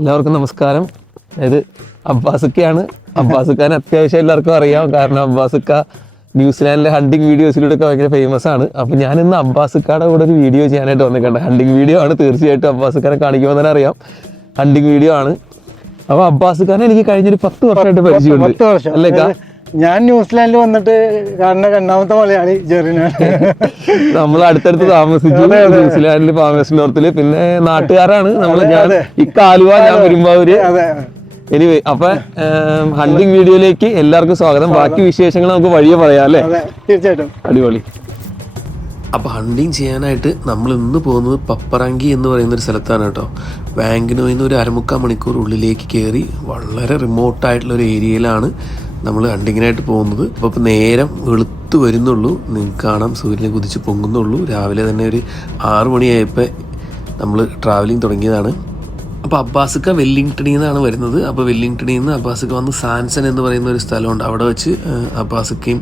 എല്ലാവർക്കും നമസ്കാരം. അതായത് അബ്ബാസക്കയാണ്. അബ്ബാസക്കാനെ അത്യാവശ്യം എല്ലാവർക്കും അറിയാം. കാരണം അബ്ബാസക്ക ന്യൂസിലാൻഡിലെ ഹണ്ടിങ് വീഡിയോസിലൂടെ ഒക്കെ ഭയങ്കര ഫേമസ് ആണ്. അപ്പോൾ ഞാനിന്ന് അബ്ബാസക്കയുടെ കൂടെ ഒരു വീഡിയോ ചെയ്യാനായിട്ട് വന്നിട്ടുണ്ട്. ഹണ്ടിങ് വീഡിയോ ആണ്. തീർച്ചയായിട്ടും അബ്ബാസക്കാനെ കാണിക്കുമ്പോൾ തന്നെ അറിയാം ഹണ്ടിങ് വീഡിയോ ആണ്. അപ്പോൾ അബ്ബാസക്കാനെ എനിക്ക് കഴിഞ്ഞൊരു 10 വർഷമായിട്ട് പരിചയമുണ്ട് അല്ലേ? ഞാൻ ന്യൂസിലാൻഡിൽ വന്നിട്ട് കാണുന്ന രണ്ടാമത്തെ മലയാളി ജെറിനാണ്. നമ്മൾ അടുത്തടുത്ത് താമസിച്ചു ന്യൂസിലാൻഡിൽ ഫാമേഴ്സ് നോർത്തില്. പിന്നെ നാട്ടുകാരാണ് നമ്മൾ. ഞാൻ ആലുവ, ഞാൻ പെരുമ്പാവൂര്. എനിവേ, അപ്പൊ ഹണ്ടിങ് വീഡിയോയിലേക്ക് എല്ലാവർക്കും സ്വാഗതം. ബാക്കി വിശേഷങ്ങൾ നമുക്ക് വഴിയെ പറയാം അല്ലേ? തീർച്ചയായിട്ടും. അടിപൊളി. അപ്പോൾ ഹണ്ടിങ് ചെയ്യാനായിട്ട് നമ്മൾ ഇന്ന് പോകുന്നത് പപ്പറാങ്കി എന്ന് പറയുന്നൊരു സ്ഥലത്താണ് കേട്ടോ. വാങ്കനോയിൽ നിന്ന് ഒരു 1/4 മണിക്കൂർ ഉള്ളിലേക്ക് കയറി വളരെ റിമോട്ടായിട്ടുള്ളൊരു ഏരിയയിലാണ് നമ്മൾ ഹണ്ടിങ്ങിനായിട്ട് പോകുന്നത്. അപ്പോൾ നേരം വെളുത്ത് വരുന്നുള്ളൂ. നിങ്ങൾക്ക് കാണാം സൂര്യനെ കുതിച്ച് പൊങ്ങുന്നുള്ളൂ. രാവിലെ തന്നെ ഒരു 6 മണിയായപ്പോൾ നമ്മൾ ട്രാവലിംഗ് തുടങ്ങിയതാണ്. അപ്പോൾ അബ്ബാസക്ക വെല്ലിംഗ്ടണിൽ നിന്നാണ് വരുന്നത്. അപ്പോൾ വെല്ലിംഗ്ടണിൽ നിന്ന് അബ്ബാസക്ക വന്ന് സാൻസൺ എന്ന് പറയുന്ന ഒരു സ്ഥലമുണ്ട്. അവിടെ വെച്ച് അബ്ബാസക്കയും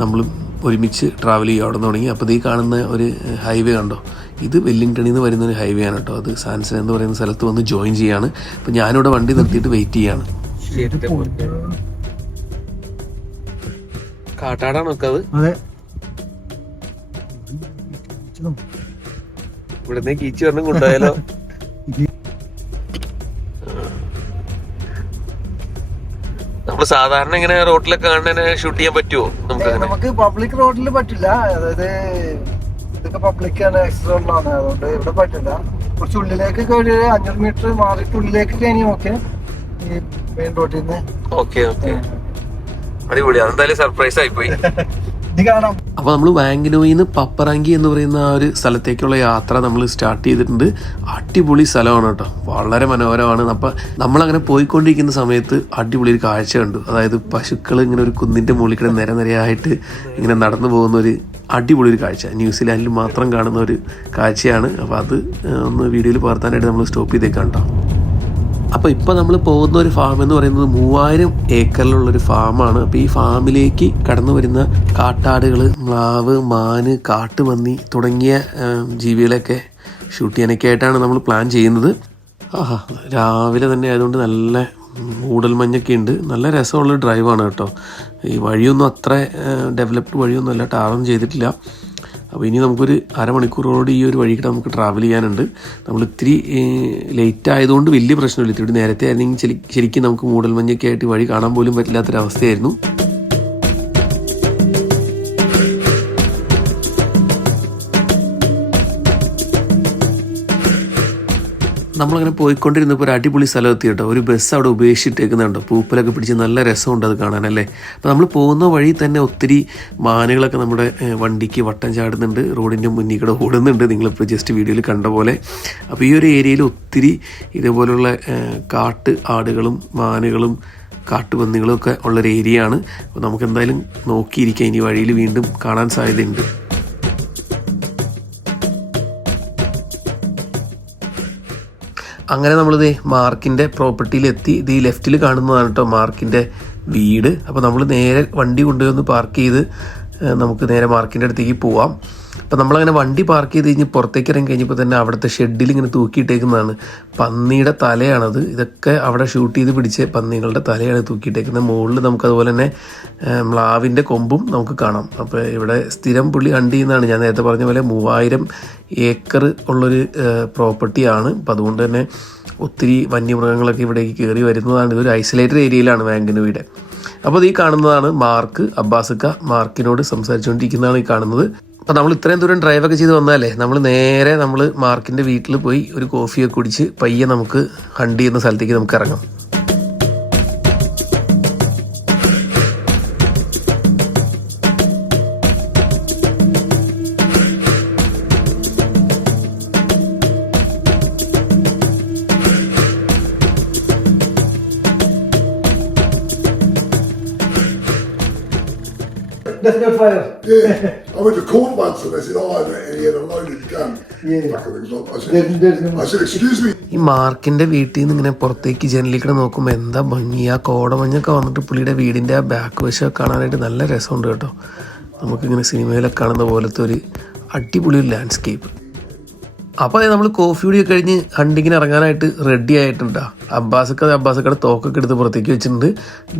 നമ്മളും ഒരുമിച്ച് ട്രാവൽ ചെയ്യുക. അവിടെ തുടങ്ങി. അപ്പോൾ ഈ കാണുന്ന ഒരു ഹൈവേ കണ്ടോ, ഇത് വെല്ലിംഗ്ടണിൽ നിന്ന് വരുന്ന ഒരു ഹൈവേ ആണ് കേട്ടോ. അത് സാൻസൺ എന്ന് പറയുന്ന സ്ഥലത്ത് വന്ന് ജോയിൻ ചെയ്യാണ്. അപ്പോൾ ഞാനിവിടെ വണ്ടി നിർത്തിയിട്ട് വെയിറ്റ് ചെയ്യാണ്. കാട്ടാടാണോ അത്? ഇവിടുന്ന് കീച്ചു പറഞ്ഞു കൊണ്ടുപോയാലോ? നമ്മള് സാധാരണ ഇങ്ങനെ റോഡിലൊക്കെ കാണുന്നതിനെ ഷൂട്ട് ചെയ്യാൻ പറ്റുമോ? നമുക്ക് പബ്ലിക് റോഡിൽ പറ്റില്ല. അതായത് ഇതൊക്കെ പബ്ലിക് ആണ്, എക്സ് റോഡിലാണ്. അതുകൊണ്ട് ഇവിടെ പറ്റില്ല. കുറച്ച് ഉള്ളിലേക്ക് ഒരു 500 മീറ്റർ മാറിയിട്ട് ഉള്ളിലേക്ക് കഴിഞ്ഞാൽ ഓക്കെ, ഈ മെയിൻ റോഡിൽ നിന്ന്. ഓക്കെ ഓക്കെ, അടിപൊളി. അതെന്തായാലും സർപ്രൈസ് ആയിപ്പോയി. അപ്പൊ നമ്മൾ വാങ്കനോയിൽ നിന്ന് പപ്പറാങ്കി എന്ന് പറയുന്ന ആ ഒരു സ്ഥലത്തേക്കുള്ള യാത്ര നമ്മൾ സ്റ്റാർട്ട് ചെയ്തിട്ടുണ്ട്. അടിപൊളി സ്ഥലമാണ് കേട്ടോ, വളരെ മനോഹരമാണ്. അപ്പം നമ്മളങ്ങനെ പോയിക്കൊണ്ടിരിക്കുന്ന സമയത്ത് അടിപൊളി ഒരു കാഴ്ച കണ്ടു. അതായത് പശുക്കൾ ഇങ്ങനെ ഒരു കുന്നിന്റെ മുകളിൽ കൂടെ നിരനിരയായിട്ട് ഇങ്ങനെ നടന്നു പോകുന്ന ഒരു അടിപൊളി ഒരു കാഴ്ച. ന്യൂസിലാൻഡിൽ മാത്രം കാണുന്ന ഒരു കാഴ്ചയാണ്. അപ്പോൾ അത് ഒന്ന് വീഡിയോയിൽ പകർത്താനായിട്ട് നമ്മൾ സ്റ്റോപ്പ് ചെയ്തേക്കാം കേട്ടോ. അപ്പോൾ ഇപ്പോൾ നമ്മൾ പോകുന്ന ഒരു ഫാം എന്ന് പറയുന്നത് 3000 ഏക്കറിലുള്ളൊരു ഫാമാണ്. അപ്പോൾ ഈ ഫാമിലേക്ക് കടന്നു വരുന്ന കാട്ടാടുകൾ, മ്ലാവ്, മാന്, കാട്ടുപന്നി തുടങ്ങിയ ജീവികളെയൊക്കെ ഷൂട്ട് ചെയ്യാനൊക്കെ ആയിട്ടാണ് നമ്മൾ പ്ലാൻ ചെയ്യുന്നത്. രാവിലെ തന്നെ ആയതുകൊണ്ട് നല്ല മൂടൽമഞ്ഞൊക്കെ ഉണ്ട്. നല്ല രസമുള്ള ഡ്രൈവാണ് കേട്ടോ. ഈ വഴിയൊന്നും അത്ര ഡെവലപ്ഡ് വഴിയൊന്നും അല്ല, ടാറൊന്നും ചെയ്തിട്ടില്ല. അപ്പോൾ ഇനി നമുക്കൊരു 1/2 മണിക്കൂറോട് ഈ ഒരു വഴിക്കിട്ട് നമുക്ക് ട്രാവൽ ചെയ്യാനുണ്ട്. നമ്മൾ ഇത്തിരി ലേറ്റ് ആയതുകൊണ്ട് വലിയ പ്രശ്നമില്ല. ഇത്തിരി നേരത്തെ ആയിരുന്നെങ്കിൽ ശരിക്കും നമുക്ക് മൂടൽമഞ്ഞൊക്കെ ആയിട്ട് വഴി കാണാൻ പോലും പറ്റില്ലാത്തൊരവസ്ഥയായിരുന്നു. നമ്മളങ്ങനെ പോയിക്കൊണ്ടിരുന്നപ്പോൾ ഒരു അടിപൊളി സ്ഥലം എത്തി കേട്ടോ. ഒരു ബസ് അവിടെ ഉപേക്ഷിച്ചിട്ടേക്കുന്നുണ്ടോ, പൂപ്പലൊക്കെ പിടിച്ച് നല്ല രസമുണ്ട് അത് കാണാനല്ലേ. അപ്പോൾ നമ്മൾ പോകുന്ന വഴി തന്നെ ഒത്തിരി മാനുകളൊക്കെ നമ്മുടെ വണ്ടിക്ക് വട്ടം ചാടുന്നുണ്ട്, റോഡിൻ്റെ മുന്നിൽ കൂടെ ഓടുന്നുണ്ട്. നിങ്ങളിപ്പോൾ ജസ്റ്റ് വീഡിയോയിൽ കണ്ട പോലെ. അപ്പോൾ ഈ ഒരു ഏരിയയിൽ ഒത്തിരി ഇതേപോലുള്ള കാട്ട് ആടുകളും മാനുകളും കാട്ടുപന്നികളും ഒക്കെ ഉള്ളൊരു ഏരിയ ആണ്. അപ്പോൾ നമുക്ക് എന്തായാലും നോക്കിയിരിക്കാം, ഇനി വഴിയിൽ വീണ്ടും കാണാൻ സാധ്യതയുണ്ട്. അങ്ങനെ നമ്മളിത് മാർക്കിൻ്റെ പ്രോപ്പർട്ടിയിലെത്തി. ഇത് ഈ ലെഫ്റ്റിൽ കാണുന്നതാണ് കേട്ടോ മാർക്കിൻ്റെ വീട്. അപ്പോൾ നമ്മൾ നേരെ വണ്ടി കൊണ്ടുപോയി ഒന്ന് പാർക്ക് ചെയ്ത് നമുക്ക് നേരെ മാർക്കിൻ്റെ അടുത്തേക്ക് പോവാം. അപ്പോൾ നമ്മളങ്ങനെ വണ്ടി പാർക്ക് ചെയ്ത് കഴിഞ്ഞ് പുറത്തേക്ക് ഇറങ്ങി കഴിഞ്ഞപ്പോൾ തന്നെ അവിടുത്തെ ഷെഡിൽ ഇങ്ങനെ തൂക്കിയിട്ടേക്കുന്നതാണ് പന്നിയുടെ തലയാണത്. ഇതൊക്കെ അവിടെ ഷൂട്ട് ചെയ്ത് പിടിച്ച പന്നികളുടെ തലയാണ് തൂക്കിയിട്ടേക്കുന്നത്. മുകളിൽ നമുക്കതുപോലെ തന്നെ മ്ലാവിൻ്റെ കൊമ്പും നമുക്ക് കാണാം. അപ്പോൾ ഇവിടെ സ്ഥിരം പുള്ളി ഹണ്ട് ചെയ്യുന്നതാണ്. ഞാൻ നേരത്തെ പറഞ്ഞ പോലെ 3000 ഏക്കർ ഉള്ളൊരു പ്രോപ്പർട്ടിയാണ്. അപ്പോൾ അതുകൊണ്ട് തന്നെ ഒത്തിരി വന്യമൃഗങ്ങളൊക്കെ ഇവിടേക്ക് കയറി വരുന്നതാണ്. ഇതൊരു ഐസൊലേറ്റഡ് ഏരിയയിലാണ് വാങ്കനോയുടെ. അപ്പോൾ ഈ കാണുന്നതാണ് മാർക്ക്. അബ്ബാസക്ക മാർക്കിനോട് സംസാരിച്ചുകൊണ്ടിരിക്കുന്നതാണ് ഈ കാണുന്നത്. അപ്പോൾ നമ്മൾ ഇത്രയും ദൂരം ഡ്രൈവൊക്കെ ചെയ്ത് വന്നാലേ നമ്മൾ നേരെ മാർക്കിൻ്റെ വീട്ടിൽ പോയി ഒരു കോഫിയൊക്കെ കുടിച്ച് പയ്യെ നമുക്ക് ഹണ്ട് ചെയ്യുന്ന സ്ഥലത്തേക്ക് നമുക്ക് ഇറങ്ങാം. Fire. Yeah, I went to court once and they said, oh, and he had a loaded gun. I said, excuse me. ഈ മാർക്കിൻ്റെ വീട്ടിൽ നിന്ന് ഇങ്ങനെ പുറത്തേക്ക് ജനലിൽ നോക്കുമ്പോൾ എന്താ ഭംഗി. ആ കോടമഞ്ഞൊക്കെ വന്നിട്ട് പുള്ളിയുടെ വീടിൻ്റെ ആ ബാക്ക് വശമൊക്കെ കാണാനായിട്ട് നല്ല രസമുണ്ട് കേട്ടോ. നമുക്കിങ്ങനെ സിനിമയിലൊക്കെ കാണുന്ന പോലത്തെ ഒരു അടിപൊളി ലാൻഡ്സ്കേപ്പ്. അപ്പോൾ നമ്മൾ കോഫി കുടിയൊക്കെ കഴിഞ്ഞ് ഹണ്ടിങ്ങിന് ഇറങ്ങാനായിട്ട് റെഡി ആയിട്ടുണ്ട്. അബ്ബാസക്കയുടെ തോക്കൊക്കെ എടുത്ത് പുറത്തേക്ക് വെച്ചിട്ടുണ്ട്.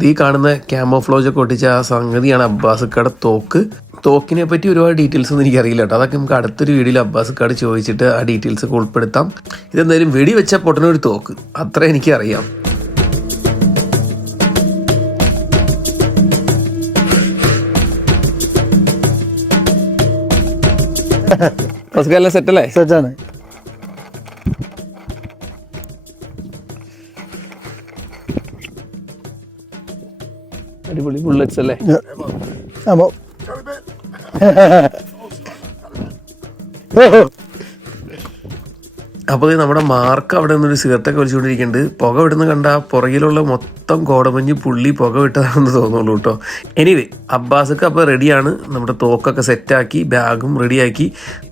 ഈ കാണുന്ന ക്യാമോഫ്ലോജൊക്കെ ഒട്ടിച്ച ആ സംഗതിയാണ് അബ്ബാസക്കയുടെ തോക്ക്. തോക്കിനെ പറ്റി ഒരുപാട് ഡീറ്റെയിൽസ് ഒന്നും എനിക്കറിയില്ല കേട്ടോ. അതൊക്കെ നമുക്ക് അടുത്തൊരു വീഡിയോയിൽ അബ്ബാസക്കാട് ചോദിച്ചിട്ട് ആ ഡീറ്റെയിൽസ് ഒക്കെ ഉൾപ്പെടുത്താം. ഇതെന്തായാലും വെടി വെച്ച പൊട്ടനൊരു തോക്ക്, അത്ര എനിക്കറിയാം. സെറ്റല്ലേ? സെറ്റാണ്. അടിപൊളി ബുള്ളറ്റ്സ് അല്ലേ? അപ്പോ അപ്പോൾ നമ്മുടെ മാർക്ക് അവിടെ നിന്നൊരു സിഗരറ്റൊക്കെ വലിച്ചുകൊണ്ടിരിക്കുന്നുണ്ട്. പുക വിടുന്ന കണ്ട പുറകിലുള്ള മൊത്തം കോടമഞ്ഞ് പുള്ളി പുക വിട്ടതാണെന്ന് തോന്നുള്ളൂ കേട്ടോ. എനിവേ അബ്ബാസൊക്കെ അപ്പോൾ റെഡിയാണ്. നമ്മുടെ തോക്കൊക്കെ സെറ്റാക്കി ബാഗും റെഡിയാക്കി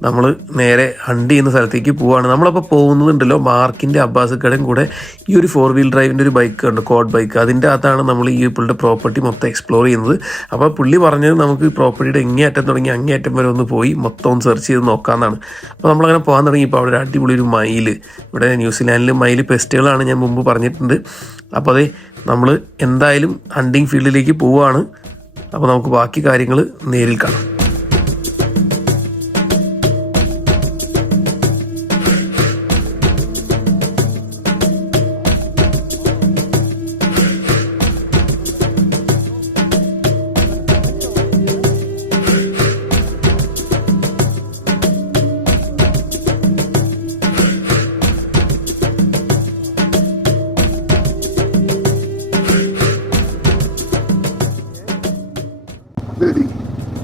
നമ്മൾ നേരെ ഹണ്ട് ചെയ്യുന്ന സ്ഥലത്തേക്ക് പോവുകയാണ്. നമ്മളപ്പോൾ പോകുന്നതുണ്ടല്ലോ മാർക്കിൻ്റെ അബ്ബാസക്കടയും കൂടെ ഈ ഒരു 4 വീൽ ഡ്രൈവിൻ്റെ ഒരു ബൈക്ക് ഉണ്ട്, കോഡ് ബൈക്ക്. അതിൻ്റെ അകത്താണ് നമ്മൾ ഈ പുള്ളിയുടെ പ്രോപ്പർട്ടി മൊത്തം എക്സ്പ്ലോർ ചെയ്യുന്നത്. അപ്പോൾ പുള്ളി പറഞ്ഞത് നമുക്ക് പ്രോപ്പർട്ടിയുടെ ഇങ്ങേയറ്റം തുടങ്ങി അങ്ങേയറ്റം വരെ ഒന്ന് പോയി മൊത്തം ഒന്ന് സെർച്ച് ചെയ്ത് നോക്കാമെന്നാണ്. അപ്പോൾ നമ്മളങ്ങനെ പോകാൻ തുടങ്ങി. ഇപ്പോൾ അവിടെ ഒരു അടിപൊളി ഒരു മയിൽ, ഇവിടെ ന്യൂസിലാൻഡിൽ മയിൽ പെസ്റ്റുകളാണ് ഞാൻ മുമ്പ് പറഞ്ഞിട്ടുണ്ട്. അപ്പോൾ അത് നമ്മൾ എന്തായാലും ഹണ്ടിങ് ഫീൽഡിലേക്ക് പോവുകയാണ്. അപ്പോൾ നമുക്ക് ബാക്കി കാര്യങ്ങൾ നേരിൽ കാണാം.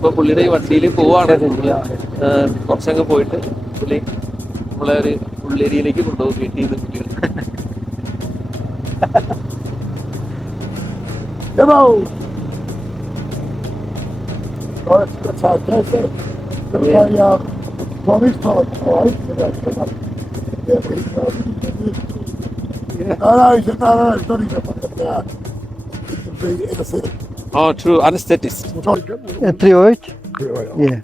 ഇപ്പോൾ പുള്ളിയുടെ ഈ വണ്ടിയിൽ പോവാണ്. കുറച്ചങ്ങ് പോയിട്ട് പുള്ളി നമ്മളെ ഒരു ഉള്ളേരിയയിലേക്ക് കൊണ്ടുപോകും വീട്ടിൽ നിന്ന് കുട്ടികൾ. Oh, true. Anesthetist. 308. Yeah.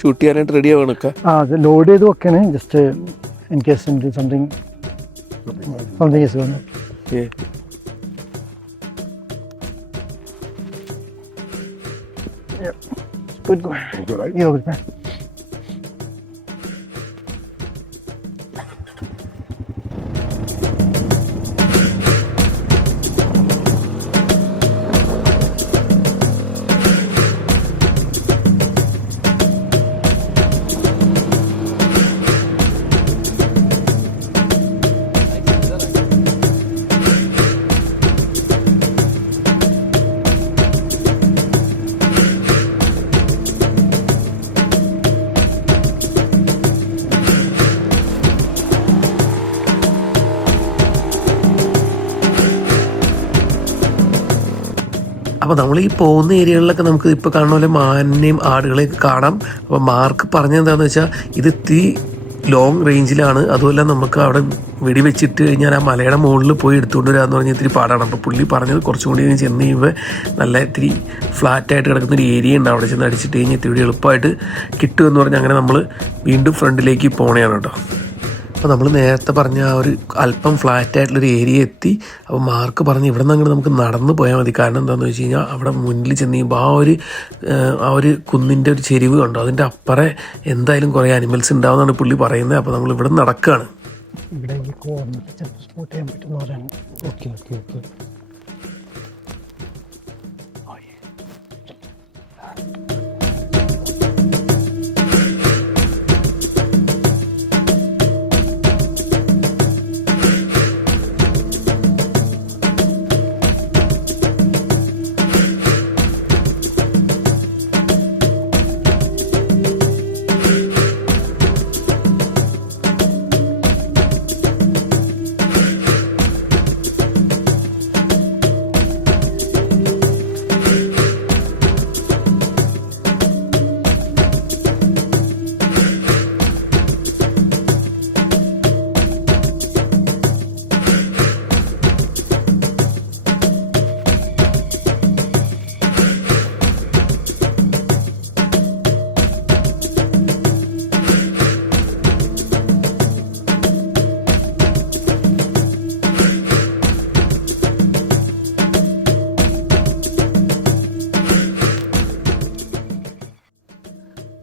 Shoot ചെയ്യാനായിട്ട് റെഡി ആവണൊക്കെ. അത് ലോഡ് ചെയ്ത് വെക്കാണ്. Just in case something is gone. Good. Good, right? Yeah, good. അപ്പോൾ നമ്മൾ ഈ പോകുന്ന ഏരിയകളിലൊക്കെ നമുക്ക് ഇപ്പോൾ കാണുന്ന പോലെ മാനിനെയും ആടുകളെയൊക്കെ കാണാം. അപ്പോൾ മാർക്ക് പറഞ്ഞെന്താണെന്ന് വെച്ചാൽ ഇത് ഇത്തിരി ലോങ് റേഞ്ചിലാണ്. അതുമല്ല നമുക്ക് അവിടെ വെടിവെച്ചിട്ട് കഴിഞ്ഞാൽ ആ മലയുടെ മുകളിൽ പോയി എടുത്തുകൊണ്ട് വരാമെന്ന് പറഞ്ഞാൽ ഇത്തിരി പാടാണ്. അപ്പോൾ പുള്ളി പറഞ്ഞത് കുറച്ചും കൂടി ചെന്ന് കഴിയുമ്പോൾ നല്ല ഇത്തിരി ഫ്ലാറ്റായിട്ട് കിടക്കുന്നൊരു ഏരിയ ഉണ്ട്. അവിടെ ചെന്ന് അടിച്ചിട്ട് കഴിഞ്ഞാൽ ഇത്തിരി എളുപ്പമായിട്ട് കിട്ടുമെന്ന് പറഞ്ഞാൽ അങ്ങനെ നമ്മൾ വീണ്ടും ഫ്രണ്ടിലേക്ക് പോകണതാണ് കേട്ടോ. അപ്പോൾ നമ്മൾ നേരത്തെ പറഞ്ഞ ആ ഒരു അല്പം ഫ്ലാറ്റായിട്ടുള്ളൊരു ഏരിയ എത്തി. അപ്പോൾ മാർക്ക് പറഞ്ഞ് ഇവിടെ നിന്ന് അങ്ങോട്ട് നമുക്ക് നടന്നു പോയാൽ മതി. കാരണം എന്താണെന്ന് വെച്ച് കഴിഞ്ഞാൽ അവിടെ മുന്നിൽ ചെന്ന് കഴിയുമ്പോൾ ആ ഒരു കുന്നിൻ്റെ ഒരു ചെരിവ് കണ്ടോ, അതിൻ്റെ അപ്പുറം എന്തായാലും കുറേ അനിമൽസ് ഉണ്ടാവുമെന്നാണ് പുള്ളി പറയുന്നത്. അപ്പോൾ നമ്മൾ ഇവിടെ നടക്കുകയാണ്. ഇവിടെ ഈ കോർണർ ചിലപ്പോൾ സ്പോട്ട് ചെയ്യാൻ പറ്റുമെന്ന് പറയാൻ. ഓക്കെ.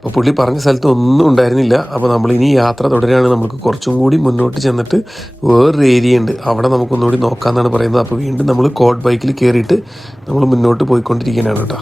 അപ്പോൾ പുള്ളി പറഞ്ഞ സ്ഥലത്ത് ഒന്നും ഉണ്ടായിരുന്നില്ല. അപ്പോൾ നമ്മളിനി യാത്ര തുടരുകയാണ്. നമുക്ക് കുറച്ചും കൂടി മുന്നോട്ട് ചെന്നിട്ട് വേറൊരു ഏരിയ ഉണ്ട്, അവിടെ നമുക്കൊന്നുകൂടി നോക്കാമെന്നാണ് പറയുന്നത്. അപ്പോൾ വീണ്ടും നമ്മൾ കോഡ് ബൈക്കിൽ കയറിയിട്ട് നമ്മൾ മുന്നോട്ട് പോയിക്കൊണ്ടിരിക്കുന്നതാണ് കേട്ടോ.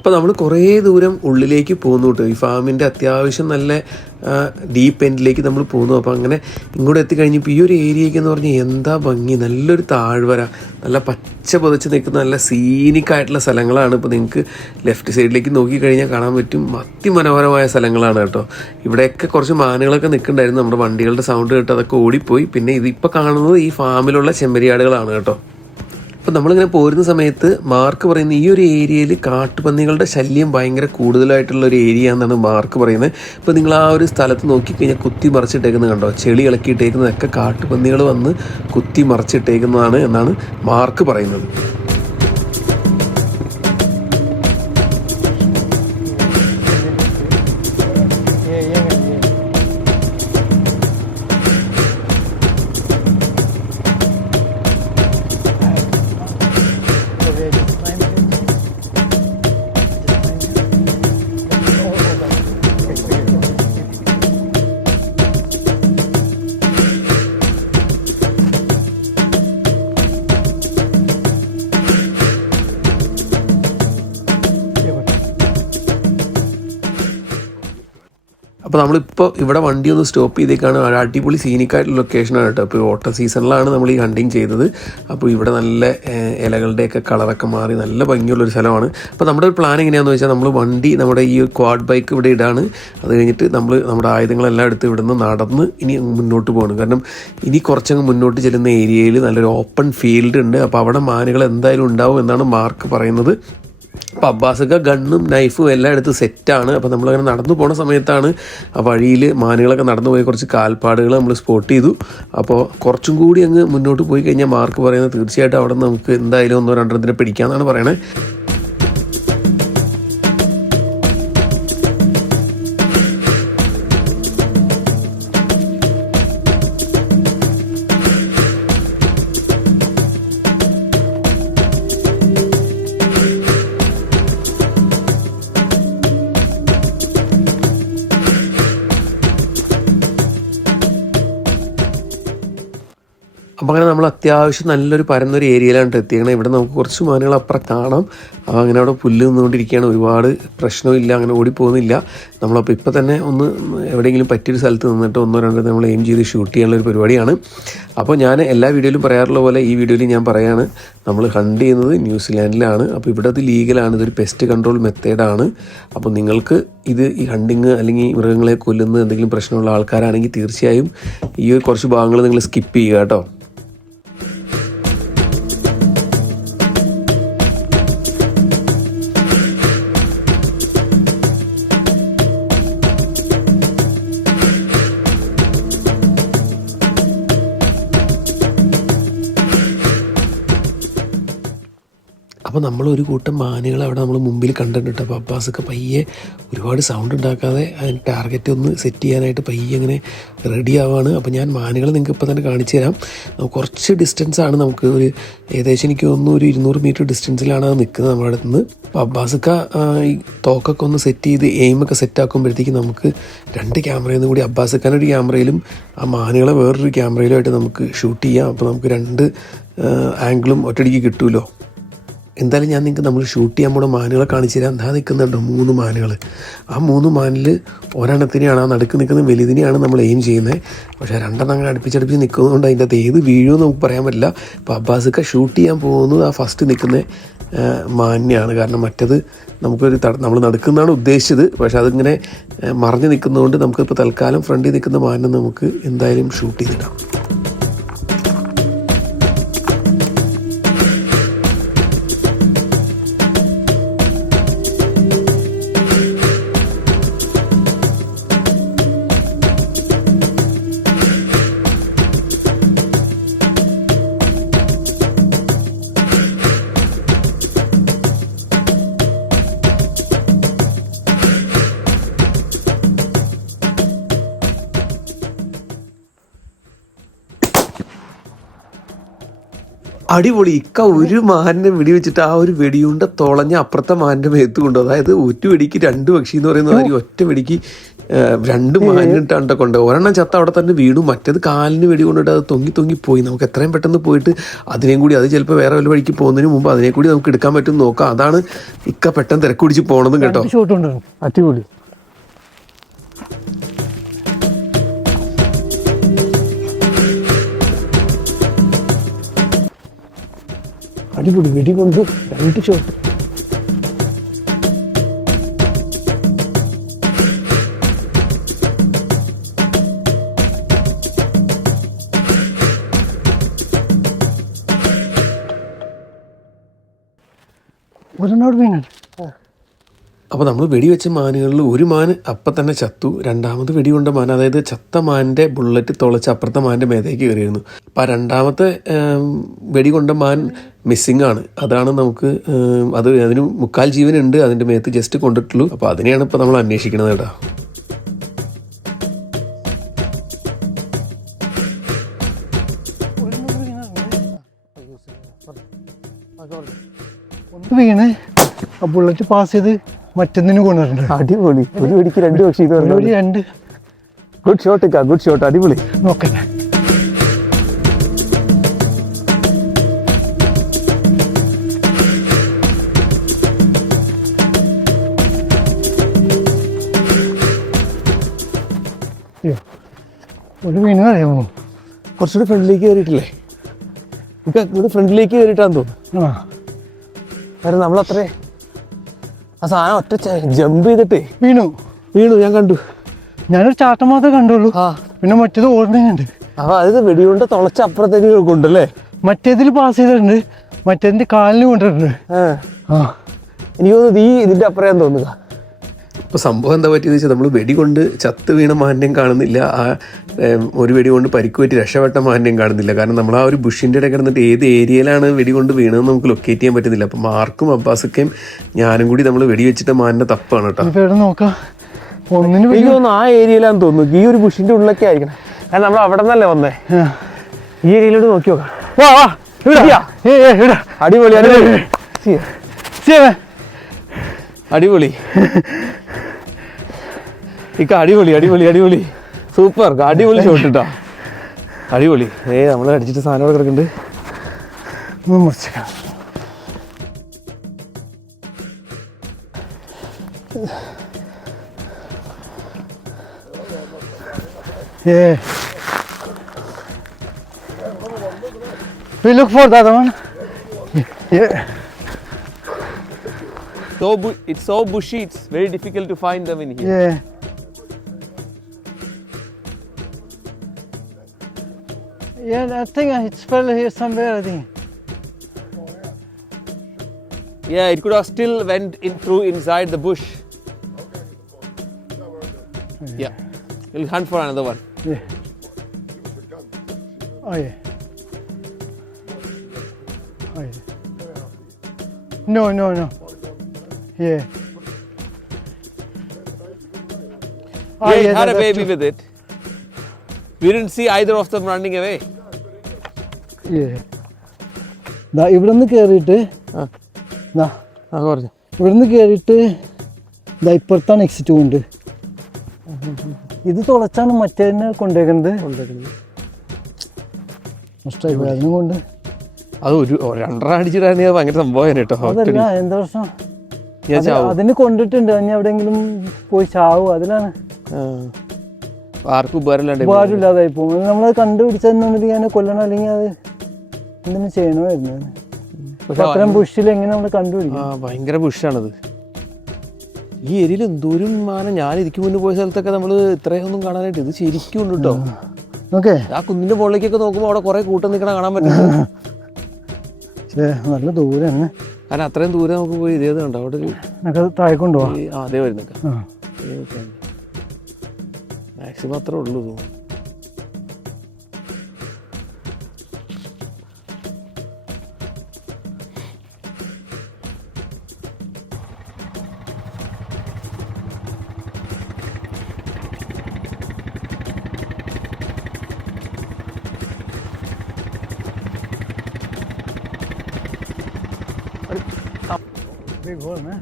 അപ്പോൾ നമ്മൾ കുറേ ദൂരം ഉള്ളിലേക്ക് പോകുന്നു കേട്ടോ. ഈ ഫാമിൻ്റെ അത്യാവശ്യം നല്ല ഡീപ്പ് എൻഡിലേക്ക് നമ്മൾ പോകുന്നു. അപ്പോൾ അങ്ങനെ ഇങ്ങോട്ട് എത്തിക്കഴിഞ്ഞപ്പോൾ ഈ ഒരു ഏരിയയ്ക്ക് എന്ന് പറഞ്ഞാൽ എന്താ ഭംഗി, നല്ലൊരു താഴ്വര, നല്ല പച്ച പൊതച്ച് നിൽക്കുന്ന നല്ല സീനിക്കായിട്ടുള്ള സ്ഥലങ്ങളാണ്. ഇപ്പോൾ നിങ്ങൾക്ക് ലെഫ്റ്റ് സൈഡിലേക്ക് നോക്കിക്കഴിഞ്ഞാൽ കാണാൻ പറ്റും, അതിമനോഹരമായ സ്ഥലങ്ങളാണ് കേട്ടോ. ഇവിടെയൊക്കെ കുറച്ച് മാനുകളൊക്കെ നിൽക്കുന്നുണ്ടായിരുന്നു. നമ്മുടെ വണ്ടികളുടെ സൗണ്ട് കേട്ട് അതൊക്കെ ഓടിപ്പോയി. പിന്നെ ഇതിപ്പോൾ കാണുന്നത് ഈ ഫാമിലുള്ള ചെമ്മരിയാടുകളാണ് കേട്ടോ. അപ്പോൾ നമ്മളിങ്ങനെ പോരുന്ന സമയത്ത് മാർക്ക് പറയുന്നത് ഈ ഒരു ഏരിയയിൽ കാട്ടുപന്നികളുടെ ശല്യം ഭയങ്കര കൂടുതലായിട്ടുള്ള ഒരു ഏരിയ എന്നാണ് മാർക്ക് പറയുന്നത്. ഇപ്പോൾ നിങ്ങൾ ആ ഒരു സ്ഥലത്ത് നോക്കിക്കഴിഞ്ഞാൽ കുത്തി മറിച്ചിട്ടേക്കുന്നത് കണ്ടോ, ചെളി ഇളക്കിയിട്ടേക്കുന്നതൊക്കെ കാട്ടുപന്നികൾ വന്ന് കുത്തി മറിച്ചിട്ടേക്കുന്നതാണ് എന്നാണ് മാർക്ക് പറയുന്നത്. അപ്പോൾ നമ്മളിപ്പോൾ ഇവിടെ വണ്ടി ഒന്ന് സ്റ്റോപ്പ് ചെയ്തേക്കാണ്. ഒരു അടിപൊളി സീനിക്കായിട്ടുള്ള ലൊക്കേഷനാണ് കേട്ടോ. ഇപ്പോൾ ഓട്ട സീസണിലാണ് നമ്മൾ ഈ ഹണ്ടിങ് ചെയ്തത്. അപ്പോൾ ഇവിടെ നല്ല ഇലകളുടെയൊക്കെ കളറൊക്കെ മാറി നല്ല ഭംഗിയുള്ളൊരു സ്ഥലമാണ്. അപ്പോൾ നമ്മുടെ ഒരു പ്ലാൻ എങ്ങനെയാണെന്ന് വെച്ചാൽ നമ്മൾ വണ്ടി നമ്മുടെ ഈ ക്വാഡ് ബൈക്ക് ഇവിടെ ഇടാണ്. അത് കഴിഞ്ഞിട്ട് നമ്മൾ നമ്മുടെ ആയുധങ്ങളെല്ലാം എടുത്ത് ഇവിടുന്ന് നടന്ന് ഇനി മുന്നോട്ട് പോകണം. കാരണം ഇനി കുറച്ചങ്ങ് മുന്നോട്ട് ചെല്ലുന്ന ഏരിയയിൽ നല്ലൊരു ഓപ്പൺ ഫീൽഡ് ഉണ്ട്. അപ്പോൾ അവിടെ മാനുകൾ എന്തായാലും ഉണ്ടാവും എന്നാണ് മാർക്ക് പറയുന്നത്. അപ്പോൾ അബ്ബാസൊക്കെ ഗണ്ണും നൈഫും എല്ലാം എടുത്ത് സെറ്റാണ്. അപ്പോൾ നമ്മളങ്ങനെ നടന്നു പോണ സമയത്താണ് ആ വഴിയിൽ മാനുകളൊക്കെ നടന്നു പോയി കുറച്ച് കാൽപ്പാടുകൾ നമ്മൾ സ്പോട്ട് ചെയ്തു. അപ്പോൾ കുറച്ചും കൂടി അങ്ങ് മുന്നോട്ട് പോയി കഴിഞ്ഞാൽ മാർക്ക് പറയുന്നത് തീർച്ചയായിട്ടും അവിടെ നമുക്ക് എന്തായാലും ഒന്നോ രണ്ടെണ്ണത്തിനെ പിടിക്കാമെന്നാണ് പറയണത്. അപ്പോൾ അങ്ങനെ നമ്മൾ അത്യാവശ്യം നല്ലൊരു പരന്നൊരു ഏരിയയിലാണ് എത്തിയേക്കണത്. ഇവിടെ നമുക്ക് കുറച്ച് മാനുകൾ അപ്പുറം കാണാം. അങ്ങനെ അവിടെ പുല്ല് നിന്നുകൊണ്ടിരിക്കുകയാണ്. ഒരുപാട് പ്രശ്നമില്ല, അങ്ങനെ ഓടിപ്പോകുന്നില്ല. നമ്മളപ്പോൾ ഇപ്പോൾ തന്നെ ഒന്ന് എവിടെയെങ്കിലും പറ്റിയൊരു സ്ഥലത്ത് നിന്നിട്ട് ഒന്നോ രണ്ടോ നമ്മൾ എയിം ചെയ്ത് ഷൂട്ട് ചെയ്യാനുള്ളൊരു പരിപാടിയാണ്. അപ്പോൾ ഞാൻ എല്ലാ വീഡിയോയിലും പറയാറുള്ള പോലെ ഈ വീഡിയോയിൽ ഞാൻ പറയാണ്, നമ്മൾ ഹണ്ട് ചെയ്യുന്നത് ന്യൂസിലാൻഡിലാണ്. അപ്പോൾ ഇവിടെ അത് ലീഗലാണ്, ഇതൊരു പെസ്റ്റ് കൺട്രോൾ മെത്തേഡാണ്. അപ്പോൾ നിങ്ങൾക്ക് ഈ ഹണ്ടിങ് അല്ലെങ്കിൽ മൃഗങ്ങളെ കൊല്ലുന്ന എന്തെങ്കിലും പ്രശ്നമുള്ള ആൾക്കാരാണെങ്കിൽ തീർച്ചയായും ഈ കുറച്ച് ഭാഗങ്ങൾ നിങ്ങൾ സ്കിപ്പ് ചെയ്യുക കേട്ടോ. അപ്പോൾ നമ്മളൊരു കൂട്ടം മാനുകൾ അവിടെ നമ്മൾ മുമ്പിൽ കണ്ടിട്ടുണ്ട്. അപ്പോൾ അബ്ബാസൊക്കെ പയ്യെ ഒരുപാട് സൗണ്ട് ഉണ്ടാക്കാതെ അതിന് ടാർഗറ്റ് ഒന്ന് സെറ്റ് ചെയ്യാനായിട്ട് പയ്യെ അങ്ങനെ റെഡി ആവുകയാണ്. അപ്പോൾ ഞാൻ മാനുകൾ നിങ്ങൾക്ക് ഇപ്പോൾ തന്നെ കാണിച്ചു തരാം. കുറച്ച് ഡിസ്റ്റൻസാണ് നമുക്ക്, ഒരു ഏകദേശം എനിക്ക് തോന്നുന്നു ഒരു 200 മീറ്റർ ഡിസ്റ്റൻസിലാണ് അത് നിൽക്കുന്നത് നമ്മുടെ അടുത്ത് നിന്ന്. അപ്പോൾ അബ്ബാസൊക്കെ ഈ തോക്കൊക്കെ ഒന്ന് സെറ്റ് ചെയ്ത് എയിമൊക്കെ സെറ്റ് ആക്കുമ്പോഴത്തേക്ക് നമുക്ക് 2 ക്യാമറയിൽ നിന്ന് കൂടി അബ്ബാസക്കാൻ്റെ ഒരു ക്യാമറയിലും ആ മാനുകളെ വേറൊരു ക്യാമറയിലുമായിട്ട് നമുക്ക് ഷൂട്ട് ചെയ്യാം. അപ്പോൾ നമുക്ക് 2 ആംഗിളും ഒറ്റയടിക്ക് കിട്ടുമല്ലോ. എന്തായാലും ഞാൻ നിങ്ങൾക്ക് നമ്മൾ ഷൂട്ട് ചെയ്യാൻ പോണ മാനുകളെ കാണിച്ചു തരാം. എന്താ നിൽക്കുന്നുണ്ടോ 3 മാനുകൾ. ആ 3 മാനിൽ ഒരെണ്ണത്തിനെയാണ്, ആ നടുക്ക് നിൽക്കുന്ന വലുതിനെയാണ് നമ്മൾ എയിം ചെയ്യുന്നത്. പക്ഷേ 2 അങ്ങനെ അടുപ്പിച്ചടുപ്പിച്ച് നിൽക്കുന്നതുകൊണ്ട് അതിൻ്റെ അത് ഏത് വീഴുമെന്ന് നമുക്ക് പറയാൻ പറ്റില്ല. അപ്പോൾ അബ്ബാസൊക്കെ ഷൂട്ട് ചെയ്യാൻ പോകുന്നത് ആ ഫസ്റ്റ് നിൽക്കുന്ന മാനിനെയാണ്. കാരണം മറ്റത് നമുക്കൊരു നമ്മൾ നടുക്കുന്നതാണ് ഉദ്ദേശിച്ചത്, പക്ഷേ അതിങ്ങനെ മറിഞ്ഞ് നിൽക്കുന്നതുകൊണ്ട് നമുക്കിപ്പോൾ തൽക്കാലം ഫ്രണ്ടിൽ നിൽക്കുന്ന മാനിനെ നമുക്ക് എന്തായാലും ഷൂട്ട് ചെയ്തിടാം. അടിപൊളി. ഇക്ക ഒരു മാനിനെ വെടിവെച്ചിട്ട് ആ ഒരു വെടിയുണ്ട തുളഞ്ഞ അപ്പുറത്തെ മാനിൻ്റെ മേത്ത് കൊണ്ടു. അതായത് ഒറ്റ വെടിക്ക് 2 പക്ഷി എന്ന് പറയുന്ന കാര്യം, ഒറ്റ വെടിക്ക് 2 മാനിട്ടാണ്ട കൊണ്ട്. ഒരെണ്ണം ചത്ത അവിടെ തന്നെ വീണു, മറ്റേത് കാലിന് വെടി കൊണ്ടിട്ട് അത് തൊങ്ങിപ്പോയി. നമുക്ക് എത്രയും പെട്ടെന്ന് പോയിട്ട് അതിനെയും കൂടി, അത് ചിലപ്പോൾ വേറെ വല്ല വഴിക്ക് പോകുന്നതിന് മുമ്പ് അതിനെ കൂടി നമുക്ക് എടുക്കാൻ പറ്റും നോക്കാം. അതാണ് ഇക്ക പെട്ടെന്ന് തിരക്ക് പിടിച്ച് പോകണമെന്ന് കേട്ടോ. അടിപൊളി. അടിപൊളി വെടി കൊണ്ട് 2 ഷോട്ട്. ഒരെണ്ണോട് വീണ. അപ്പോൾ നമ്മൾ വെടിവെച്ച മാനുകളിൽ ഒരു മാൻ അപ്പം തന്നെ ചത്തു. 2ാമത് വെടികൊണ്ട മാൻ, അതായത് ചത്ത മാനിൻ്റെ ബുള്ളറ്റ് തുളച്ച് അപ്പുറത്തെ മാനിൻ്റെ മേത്തേക്ക് കയറിയിരുന്നു. അപ്പോൾ ആ 2ാമത്തെ വെടികൊണ്ട മാൻ മിസ്സിംഗ് ആണ്. അതാണ് നമുക്ക് അതിന് 3/4 ജീവനുണ്ട്, അതിൻ്റെ മേത്ത് ജസ്റ്റ് കൊണ്ടിട്ടുള്ളൂ. അപ്പോൾ അതിനെയാണ് ഇപ്പോൾ നമ്മൾ അന്വേഷിക്കുന്നത് കേട്ടോ. വീണ് ആ ബുള്ളറ്റ് പാസ് ചെയ്ത് മറ്റൊന്നിന് കൊണ്ടുവരുന്നുണ്ട്. അടിപൊളി. ഒരു വെടിക്ക് 2 പക്ഷി. 2 ഗുഡ് ഷോട്ട് ഇക്ക, ഗുഡ് ഷോട്ട്. അടിപൊളി. നോക്കണേ. ഒരു വീണ് അറിയാമോ? കുറച്ചുകൂടി ഫ്രണ്ടിലേക്ക് കയറിയിട്ടില്ലേ? ഇവിടെ ഫ്രണ്ടിലേക്ക് കയറിയിട്ടാന്ന് തോന്നുന്നു. കാരണം നമ്മളത്രേ ആ സാധനം ഒറ്റ ജമ്പ് ചെയ്തിട്ടേ വീണു. ഞാൻ കണ്ടു. ഞാനൊരു ചാട്ടം മാത്രമേ കണ്ടുള്ളൂ. പിന്നെ മറ്റേത് ഓടുന്നുണ്ട്. അപ്പൊ അത് വെടികൊണ്ട് തുളച്ച അപ്പുറത്തേക്ക് കൊണ്ടല്ലേ. മറ്റേതിൽ പാസ് ചെയ്തിട്ടുണ്ട്, മറ്റേതിന്റെ കാലിന് കൊണ്ടിട്ടുണ്ട്. എനിക്ക് തോന്നുന്നു ഇതിന്റെ അപ്പുറം തോന്നുക. ഇപ്പോൾ സംഭവം എന്താ പറ്റിയെന്ന് വെച്ചാൽ നമ്മൾ വെടികൊണ്ട് ചത്ത് വീണ മാന്യം കാണുന്നില്ല, ആ ഒരു വെടി കൊണ്ട് പരിക്ക് പറ്റി രക്ഷപ്പെട്ട മാന്യം കാണുന്നില്ല. കാരണം നമ്മൾ ആ ഒരു ബുഷിൻ്റെ ഇടയിൽ കിടന്നിട്ട് ഏത് ഏരിയയിലാണ് വെടികൊണ്ട് വീണതെന്ന് നമുക്ക് ലൊക്കേറ്റ് ചെയ്യാൻ പറ്റുന്നില്ല. അപ്പം മാർക്കും അബ്ബാസൊക്കെയും ഞാനും കൂടി നമ്മൾ വെടിവെച്ചിട്ട് മാനിൻ്റെ തപ്പാണ് കേട്ടോ. നോക്കാം. എനിക്ക് തോന്നുന്നു ആ ഏരിയയിലാന്ന് തോന്നുന്നു. ഈ ഒരു ബുഷിൻ്റെ ഉള്ളിലൊക്കെ ആയിരിക്കണം. കാരണം നമ്മൾ അവിടെ നിന്നല്ലേ വന്നേ. ഈ ഏരിയയിലോട്ട് നോക്കി നോക്കാം. അടിപൊളി അടിപൊളി ഇക്ക, അടിപൊളി അടിപൊളി അടിപൊളി സൂപ്പർ, അടിപൊളി ഷോട്ട് ഇട്ടാ, അടിപൊളി. നമ്മൾ അടിച്ചിട്ട് സാധനം കിടക്കുന്നുണ്ട്. We look for the other one. Yeah. It's so bushy, it's very difficult to find them in here. Yeah. Yeah, I think it's fell here somewhere, I think. Yeah, it could have still went in through inside the bush. Yeah. We'll hunt for another one. Yeah. Oh yeah. Oh yeah. No. Yeah. They had a baby with it. We didn't see either of them running away. ഇവിടെ നിന്ന് കയറിയിട്ട് ഇവിടെ നിന്ന് കയറിയിട്ട് ഇപ്പുറത്താണ് exit കൊണ്ട് ഇത് തുളച്ചാണ് മറ്റേതിനെ കൊണ്ടേക്കുന്നത് നഷ്ടമായി അതിനും കൊണ്ട് അത് ഒരു 2 അടിച്ചിട്ടാണെങ്കിൽ ഭയങ്കര സംഭവം കേട്ടോ. അതല്ല എന്താ പ്രശ്നം അതിന് കൊണ്ടിട്ടുണ്ട് ഇനി എവിടെയെങ്കിലും പോയി ചാവും അതിലാണ് ആർക്കും ഉപകാരമില്ലാതായി പോകും. നമ്മളത് കണ്ടുപിടിച്ചെന്നുണ്ടെങ്കിൽ അതിനെ കൊല്ലണം അല്ലെങ്കിൽ അത് എന്തെങ്കിലും ചെയ്യണമായിരുന്നു. അത്രയും ബുഷിൽ എങ്ങനെ നമ്മൾ കണ്ടുപിടിക്കും? ഭയങ്കര ബുഷാണത്. ഈ ഏരിയയിൽ എന്തോരം മാനം. ഞാൻ ഇതിക്ക് മുന്നേ പോയ സ്ഥലത്തൊക്കെ നമ്മൾ ഇത്രയൊന്നും കാണാനായിട്ട് ഇത് ശരിക്കും ഉണ്ട് കേട്ടോ. ഓക്കെ ആ കുന്നിന്റെ മുകളിലേക്കൊക്കെ നോക്കുമ്പോൾ അവിടെ കുറെ കൂട്ടം നിൽക്കണ കാണാൻ പറ്റും. നല്ല ദൂരം കാരണം അത്രയും ദൂരം നമുക്ക് പോയി ഇതേത് കണ്ടോ അവിടെ ഒരു താഴെ കൊണ്ടുപോവാ. അതേ വരുന്നൊക്കെ മാക്സിമം അത്രേ ഉള്ളൂ. Big hole, man.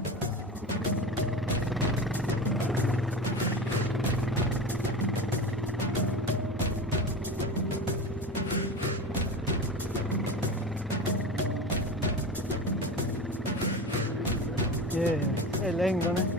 Yeah, laying on it.